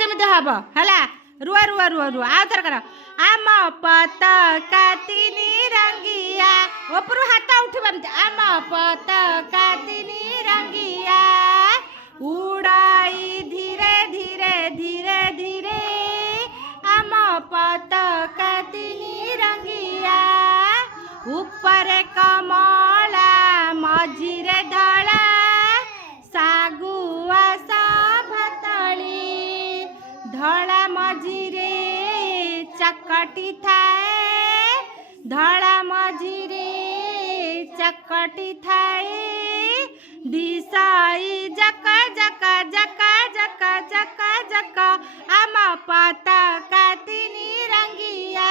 जमी हम है रुआ रुआ रुआ रुआ आउ थर कर आम पताका तीन रंगिया ऊपर हाथ उठिबार आम पताका तीन रंगिया उड़ाई धीरे धीरे धीरे धीरे आम पताका तीन रंगिया ऊपर कमला मझिरे धला सागुआ सभतली धड़ा मझिरे चकटी थाए धड़ा मझिरे चकटी थाए दिशाई जका जका जका जका जका जका आम पताका तीन रंगिया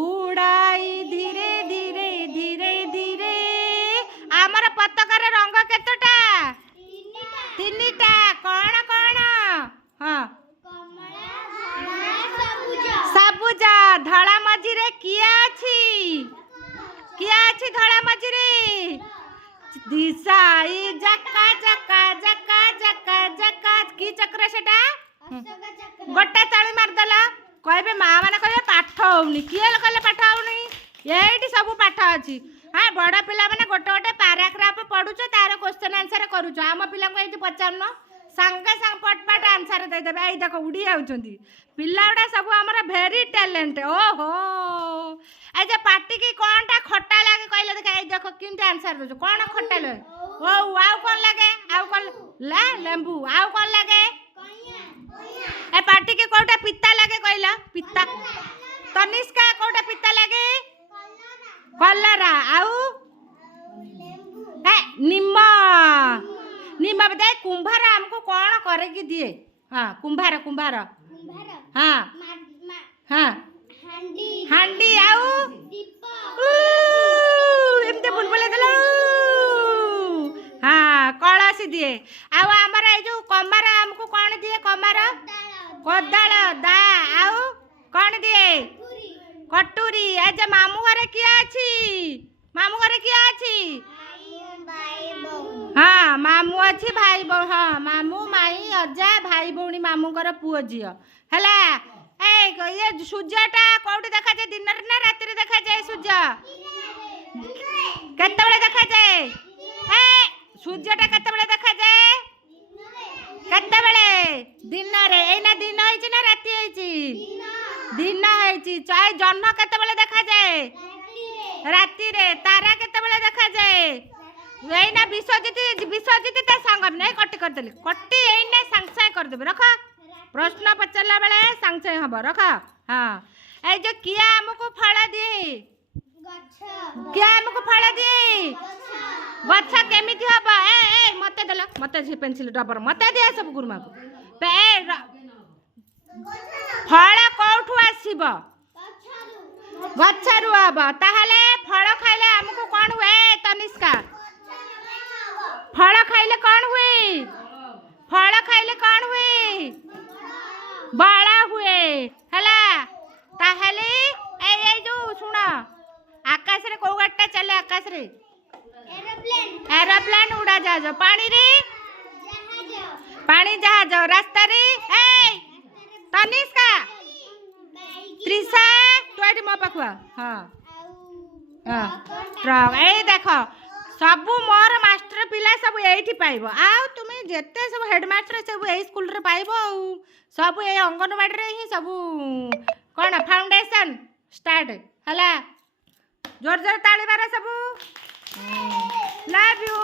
उड़ाई धीरे धीरे धीरे धीरे आमर पताकार रंग केतटा तीनटा कौन कौन हाँ सबुज धड़ा मझिरे किए अच्छी धड़ा मझिरे दिशाई जका जका जका जका जका की चक्र सेटा गोटे ताली मारदेला कहबे माँ मैंने कहे पाठ होनी किए कहले पाठ होनी ये सब पाठ अच्छी हाँ बड़ पिला मैंने गोटे गोटे पाराग्राफ पढ़ुच तार क्वेश्चन आंसर करुच आम पिला ये पचार सांगे सांग पटपट आंसर देदेवे आई देख उड़ी जाऊँगी पिला गुड़ा सब आमर भेरी टैलेंट ओहो आई जो पार्टी की कौन टा खट्टा लगे कहले देख आई देख किंतु आंसर दो कौन खट्टा लगे ओ आउ कौन लगे आउ कौन ला लेंबू आउ कौन लगे ए पार्टी के कोटा पिता लगे कहला पिता तनिष्का कोटा पिता लगे कलरा आउ ए निम्मा निम्मा बताए कुंभार हमको कौन करे कि दिए हाँ कुंभार कुंभार हाँ हाँ हांडी आउ एमते बुलबुले देला हाँ कलसी दिए आउ आमर ए जो कमार हमको कौन दिए कमार कोदाल दा आउ कौन दिए कटुरी आज मामू घरे किया अच्छी मामू घरे किया अच्छी हाँ मामू अच्छी भाई बो हाँ मामू माई अजा भाई भौणी मामू घर पुओ झील है ये सूर्यटा कौटी देखा जाए दिन ना राति देखा जाए सूर्य केतबेले देखा जाए सूर्यटा केतबेले देखा जाए केतबेले दिन रे एना दिन होइछि ना राति होइछि दिन होइछि चाहे जन्म केतबेले देखा जाए राति रे तारा केतबेले देखा जाए एना विश्वजित ता संग नहीं कटी कर देली कटी एना संग संग कर देबे रख प्रश्न पचारला बेले संग संग हबो रख हां ए जो किया हमको फल दिए किया हमको फल दिए गछ केमिति हबो ए मते देला मते जे पेंसिल रबर मते दिया सब गुरुमा को पे फल कोठु आसीबो गछरु हबो ताहले फल खाइले हमको कोन हुए तनिष्का फल खाइले कौन हुए फल खाइले कौन हुए बड़ा हुए हला ताहले ए जो सुन आकाश रे को गाटा चले आकाश रे एरोप्लेन उड़ा जहाज पानी जहाज रास्ता रे ए तनिष्का त्रिशा तू एठी मो पाखुआ हां हां ट्रक ए देखो सबू मोर मास्टर पिला सब यही पाइब आउ तुम्हें जिते सब हेडमास्टर सब यही स्कूल रे पाइब सब ये अंगनवाड़ी रे ही सब कौन फाउंडेशन स्टार्ट है जोर जोर ताली मारे सब लव यू।